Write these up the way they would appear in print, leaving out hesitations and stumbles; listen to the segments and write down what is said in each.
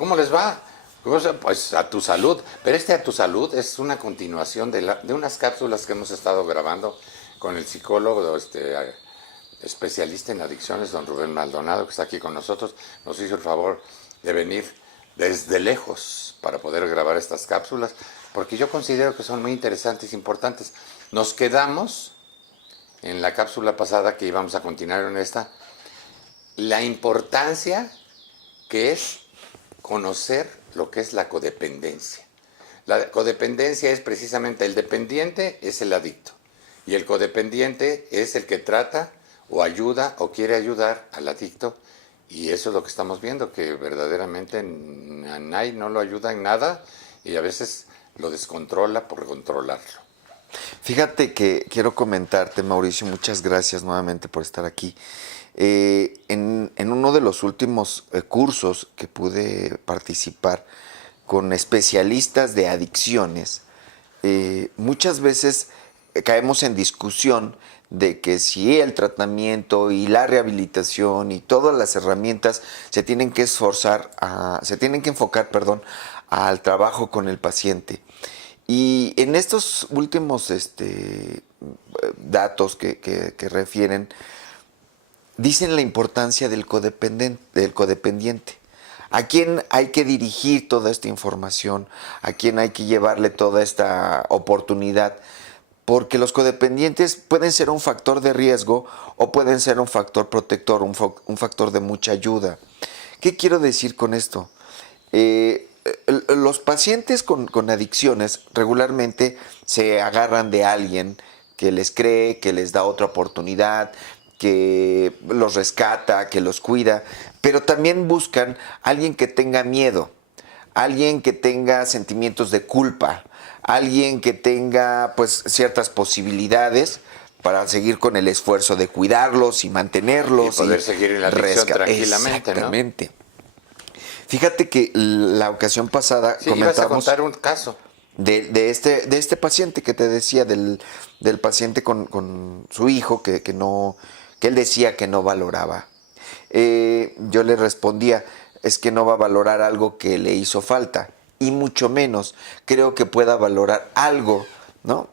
¿Cómo les va? Pues a tu salud. Pero a tu salud es una continuación de unas cápsulas que hemos estado grabando con el psicólogo especialista en adicciones, don Rubén Maldonado, que está aquí con nosotros. Nos hizo el favor de venir desde lejos para poder grabar estas cápsulas, porque yo considero que son muy interesantes e importantes. Nos quedamos en la cápsula pasada, que íbamos a continuar en esta, la importancia que es conocer lo que es la codependencia. La codependencia es precisamente el dependiente, es el adicto. Y el codependiente es el que trata o ayuda o quiere ayudar al adicto. Y eso es lo que estamos viendo, que verdaderamente a nadie no lo ayuda en nada y a veces lo descontrola por controlarlo. Fíjate que quiero comentarte, Mauricio, muchas gracias nuevamente por estar aquí. En uno de los últimos cursos que pude participar con especialistas de adicciones, muchas veces caemos en discusión de que si el tratamiento y la rehabilitación y todas las herramientas se tienen que enfocar, al trabajo con el paciente. Y en estos últimos datos que refieren, dicen la importancia del codependiente. ¿A quién hay que dirigir toda esta información? ¿A quién hay que llevarle toda esta oportunidad? Porque los codependientes pueden ser un factor de riesgo o pueden ser un factor protector, un factor de mucha ayuda. ¿Qué quiero decir con esto? Los pacientes con adicciones regularmente se agarran de alguien que les cree, que les da otra oportunidad, que los rescata, que los cuida, pero también buscan alguien que tenga miedo, alguien que tenga sentimientos de culpa, alguien que tenga pues ciertas posibilidades para seguir con el esfuerzo de cuidarlos y mantenerlos. Y poder seguir en la adicción tranquilamente, exactamente, ¿no? Fíjate que la ocasión pasada comentamos... ibas a contar un caso. De este paciente que te decía, del paciente con su hijo que él decía que no valoraba. Yo le respondía, es que no va a valorar algo que le hizo falta, y mucho menos creo que pueda valorar algo, ¿no?,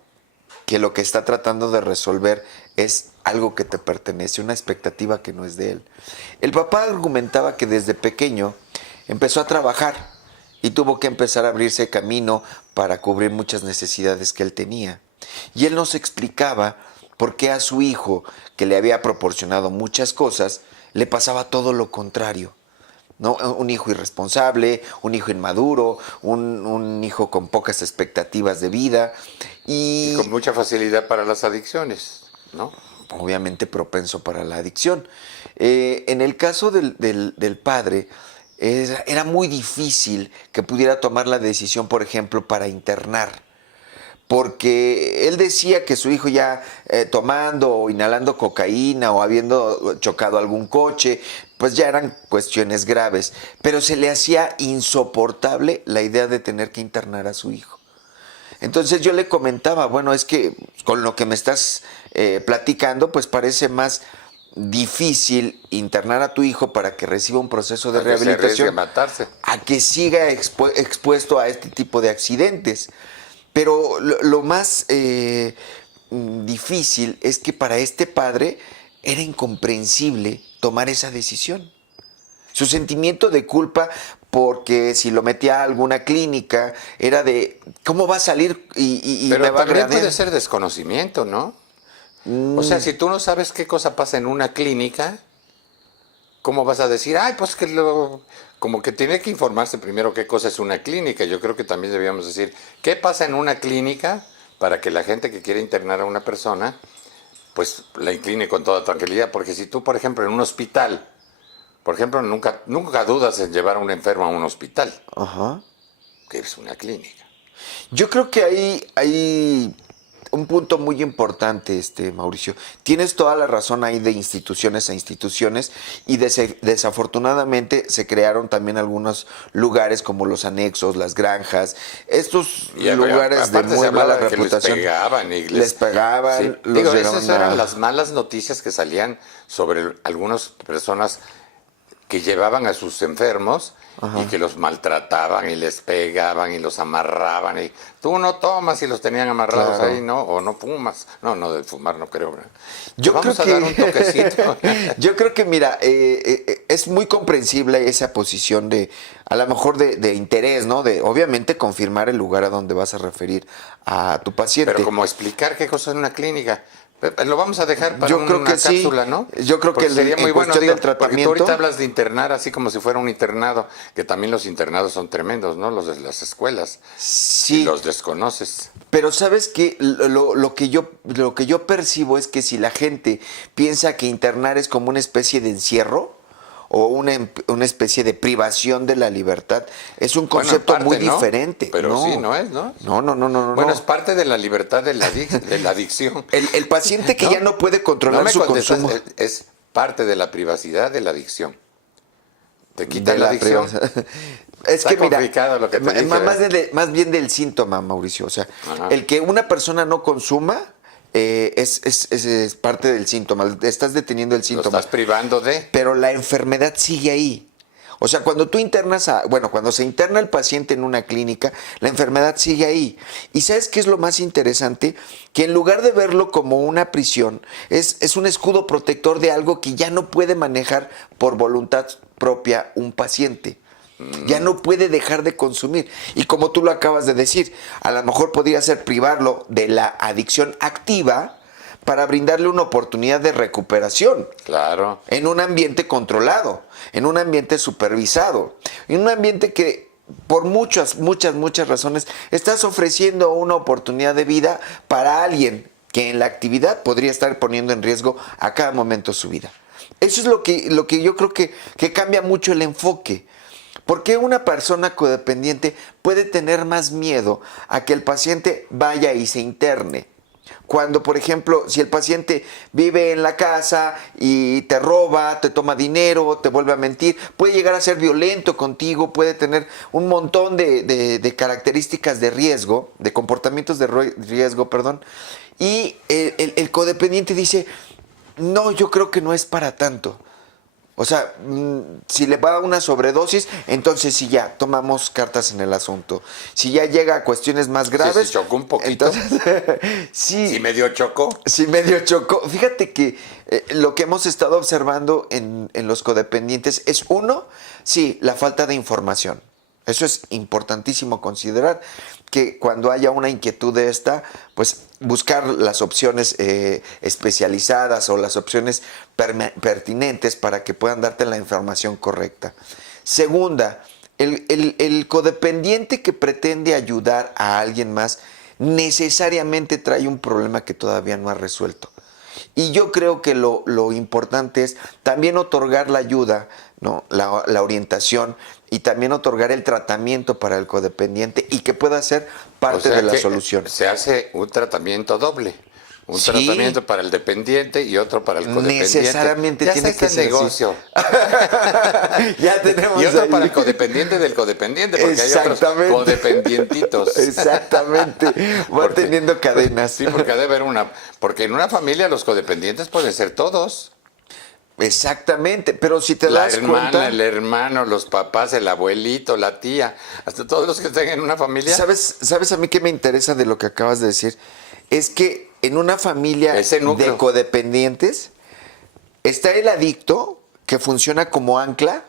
que lo que está tratando de resolver es algo que te pertenece, una expectativa que no es de él. El papá argumentaba que desde pequeño empezó a trabajar y tuvo que empezar a abrirse camino para cubrir muchas necesidades que él tenía. Y él nos explicaba por qué a su hijo, que le había proporcionado muchas cosas, le pasaba todo lo contrario, ¿no? Un hijo irresponsable, un hijo inmaduro, un hijo con pocas expectativas de vida. Y con mucha facilidad para las adicciones, ¿no? Obviamente propenso para la adicción. En el caso del padre, era muy difícil que pudiera tomar la decisión, por ejemplo, para internar. Porque él decía que su hijo ya tomando o inhalando cocaína o habiendo chocado algún coche, pues ya eran cuestiones graves. Pero se le hacía insoportable la idea de tener que internar a su hijo. Entonces yo le comentaba, bueno, es que con lo que me estás platicando, pues parece más difícil internar a tu hijo para que reciba un proceso de rehabilitación, a que siga expuesto a este tipo de accidentes. Pero lo más difícil es que para este padre era incomprensible tomar esa decisión. Su sentimiento de culpa, porque si lo metía a alguna clínica, era de, ¿cómo va a salir y pero me va a agredir? Pero puede ser desconocimiento, ¿no? O sea, si tú no sabes qué cosa pasa en una clínica, ¿cómo vas a decir? Ay, pues como que tiene que informarse primero qué cosa es una clínica. Yo creo que también debíamos decir, ¿qué pasa en una clínica? Para que la gente que quiere internar a una persona, pues la incline con toda tranquilidad. Porque si tú, por ejemplo, en un hospital, por ejemplo, nunca dudas en llevar a un enfermo a un hospital. Ajá. Que es una clínica. Yo creo que hay un punto muy importante, Mauricio. Tienes toda la razón ahí de instituciones a instituciones, y desafortunadamente se crearon también algunos lugares como los anexos, las granjas, estos lugares de muy mala reputación. Les pegaban. Sí. Esas eran las malas noticias que salían sobre algunas personas que llevaban a sus enfermos y que los maltrataban y les pegaban y los amarraban y tú no tomas y los tenían amarrados Claro. ahí, ¿no? O no fumas. No, no, de fumar no creo. ¿Verdad? Yo Vamos creo a dar un que, toquecito. yo creo que mira, es muy comprensible esa posición de, a lo mejor de interés, ¿no? De obviamente confirmar el lugar a donde vas a referir a tu paciente. Pero como explicar qué cosa es una clínica. Lo vamos a dejar para Yo creo una que sí. cápsula, ¿no? Yo creo que Porque sería en muy bueno, cuestión digo, del porque tú tratamiento. ahorita hablas de internar así como si fuera un internado, que también los internados son tremendos, ¿no? Los de las escuelas. Sí. Y los desconoces. Pero sabes que lo que yo percibo es que si la gente piensa que internar es como una especie de encierro o una especie de privación de la libertad, es un Bueno, en concepto parte, muy ¿no? diferente. Pero no. sí, no es, ¿no? No. Bueno, es parte de la libertad de de la adicción. El paciente que ¿No? ya no puede No controlar me su contestas, consumo. es parte de la privacidad de la adicción. Te quitan De la la adicción. privacidad. Es Está que mira, complicado lo que te dije, más bien del síntoma, Mauricio. O sea, Ajá. el que una persona no consuma es parte del síntoma. Estás deteniendo el Lo síntoma. estás privando de... Pero la enfermedad sigue ahí. O sea, cuando tú internas cuando se interna el paciente en una clínica, la enfermedad sigue ahí. ¿Y sabes qué es lo más interesante? Que en lugar de verlo como una prisión, es un escudo protector de algo que ya no puede manejar por voluntad propia un paciente. Ya no puede dejar de consumir. Y como tú lo acabas de decir, a lo mejor podría ser privarlo de la adicción activa para brindarle una oportunidad de recuperación. Claro. En un ambiente controlado, en un ambiente supervisado, en un ambiente que por muchas razones estás ofreciendo una oportunidad de vida para alguien que en la actividad podría estar poniendo en riesgo a cada momento su vida. Eso es lo que yo creo que cambia mucho el enfoque. ¿Por qué una persona codependiente puede tener más miedo a que el paciente vaya y se interne? Cuando, por ejemplo, si el paciente vive en la casa y te roba, te toma dinero, te vuelve a mentir, puede llegar a ser violento contigo, puede tener un montón de características de riesgo, de comportamientos de riesgo, perdón. Y el codependiente dice, no, yo creo que no es para tanto. O sea, si le va a una sobredosis, entonces sí ya, tomamos cartas en el asunto. Si ya llega a cuestiones más graves... Si chocó un poquito. Entonces, sí. Si medio chocó. Sí, medio chocó. Fíjate que lo que hemos estado observando en los codependientes es, uno, sí, la falta de información. Eso es importantísimo considerar, que cuando haya una inquietud de esta, pues buscar las opciones especializadas o las opciones pertinentes para que puedan darte la información correcta. Segunda, el codependiente que pretende ayudar a alguien más necesariamente trae un problema que todavía no ha resuelto. Y yo creo que lo importante es también otorgar la ayuda, ¿no? La orientación y también otorgar el tratamiento para el codependiente y que pueda ser parte de la solución. Se hace un tratamiento doble. Un Sí. tratamiento para el dependiente y otro para el codependiente. Necesariamente ya tiene está que ser negocio. Ya tenemos Y otro ahí. para el codependiente del codependiente, porque hay otros Exactamente. codependientitos. Exactamente. Va teniendo cadenas. Sí, porque ha de haber porque en una familia los codependientes pueden ser todos. Exactamente, pero si te La das hermana, cuenta... el hermano, los papás, el abuelito, la tía, hasta todos los que estén en una familia. ¿Sabes a mí qué me interesa de lo que acabas de decir? Es que en una familia Ese núcleo. de codependientes está el adicto que funciona como ancla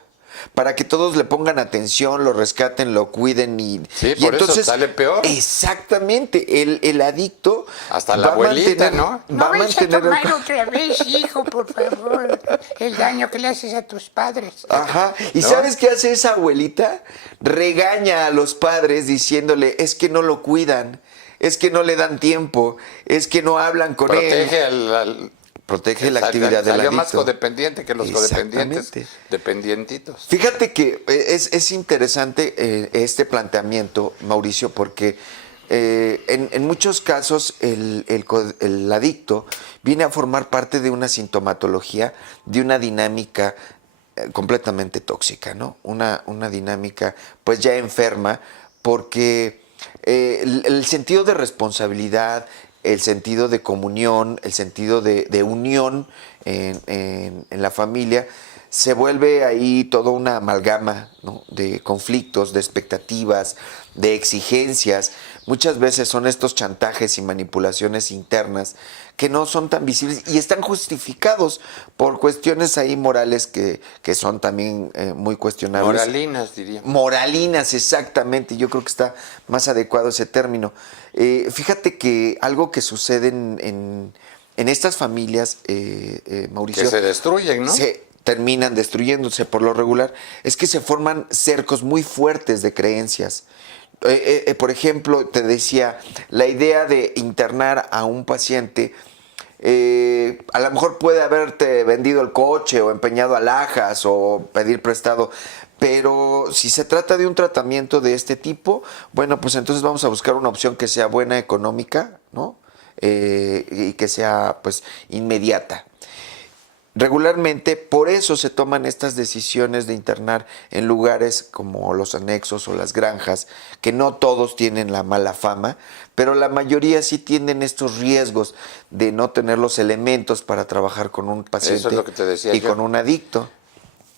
para que todos le pongan atención, lo rescaten, lo cuiden y por eso entonces sale peor. Exactamente, el adicto Hasta la abuelita, ¿no? Va a No vayas a mantener tomar otra vez, hijo, por favor. El daño que le haces a tus padres. Ajá. ¿Y ¿No? sabes qué hace esa abuelita? Regaña a los padres diciéndole, es que no lo cuidan, es que no le dan tiempo, es que no hablan con Protege él. Protege la Exacto, actividad del salió adicto. más codependiente que los codependientes. Exactamente. Dependientitos. Fíjate que es interesante este planteamiento, Mauricio, porque en muchos casos el adicto viene a formar parte de una sintomatología, de una dinámica completamente tóxica, ¿no? Una dinámica pues ya enferma, porque el sentido de responsabilidad, el sentido de comunión, el sentido de unión en la familia, se vuelve ahí toda una amalgama, ¿no?, de conflictos, de expectativas, de exigencias. Muchas veces son estos chantajes y manipulaciones internas que no son tan visibles y están justificados por cuestiones ahí morales que son también muy cuestionables. Moralinas, diríamos. Moralinas, exactamente. Yo creo que está más adecuado ese término. Fíjate que algo que sucede en estas familias, Mauricio... Que se destruyen, ¿no? Se terminan destruyéndose por lo regular, es que se forman cercos muy fuertes de creencias. Por ejemplo, te decía, la idea de internar a un paciente, a lo mejor puede haberte vendido el coche o empeñado alhajas o pedir prestado, pero si se trata de un tratamiento de este tipo, bueno, pues entonces vamos a buscar una opción que sea buena económica, ¿no? Y que sea pues inmediata. Regularmente, por eso se toman estas decisiones de internar en lugares como los anexos o las granjas, que no todos tienen la mala fama, pero la mayoría sí tienen estos riesgos de no tener los elementos para trabajar con un paciente. Eso es lo que te decía y yo. con un adicto.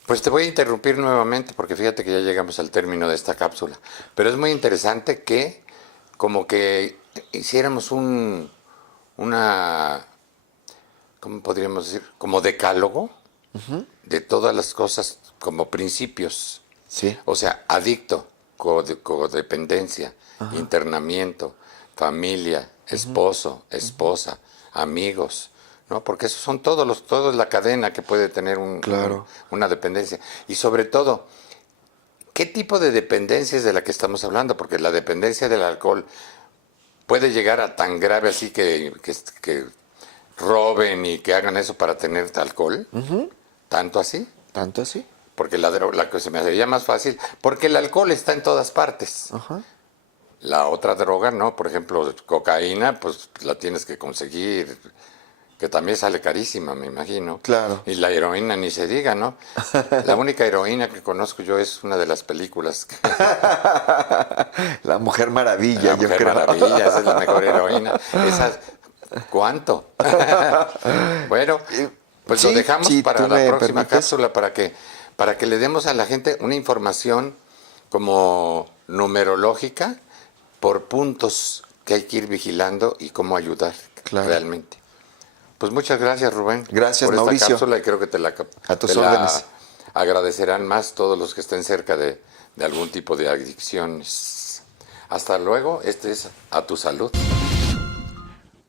Pues te voy a interrumpir nuevamente porque fíjate que ya llegamos al término de esta cápsula. Pero es muy interesante que como que hiciéramos una... ¿cómo podríamos decir? Como decálogo de todas las cosas como principios. Sí. O sea, adicto, codependencia, internamiento, familia, esposo, esposa, amigos, ¿no? Porque esos son todo es la cadena que puede tener Claro. una dependencia. Y sobre todo, ¿qué tipo de dependencia es de la que estamos hablando? Porque la dependencia del alcohol puede llegar a tan grave así que roben y que hagan eso para tener alcohol. ¿Tanto así? ¿Tanto así? Porque la que se me haría más fácil, porque el alcohol está en todas partes. Ajá. La otra droga, ¿no? Por ejemplo, cocaína, pues la tienes que conseguir, que también sale carísima, me imagino. Claro. Y la heroína ni se diga, ¿no? La única heroína que conozco yo es una de las películas. La Mujer Maravilla, La yo Mujer creo. Maravilla, esa es la mejor heroína. Esa, ¿cuánto? Bueno, pues Sí, lo dejamos sí, para tú la me próxima permites. cápsula para que le demos a la gente una información como numerológica por puntos que hay que ir vigilando y cómo ayudar realmente. Pues muchas gracias, Rubén. Gracias, por Mauricio. esta cápsula y creo que A tus te la órdenes. agradecerán más todos los que estén cerca de algún tipo de adicciones. Hasta luego, este es A Tu Salud.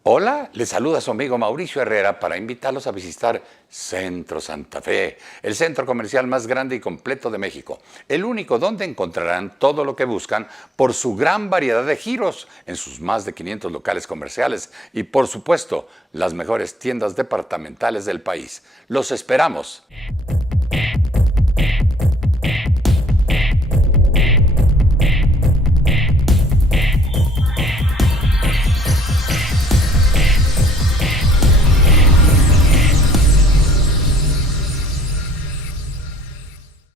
Hola, les saluda su amigo Mauricio Herrera para invitarlos a visitar Centro Santa Fe, el centro comercial más grande y completo de México. El único donde encontrarán todo lo que buscan por su gran variedad de giros en sus más de 500 locales comerciales y, por supuesto, las mejores tiendas departamentales del país. ¡Los esperamos!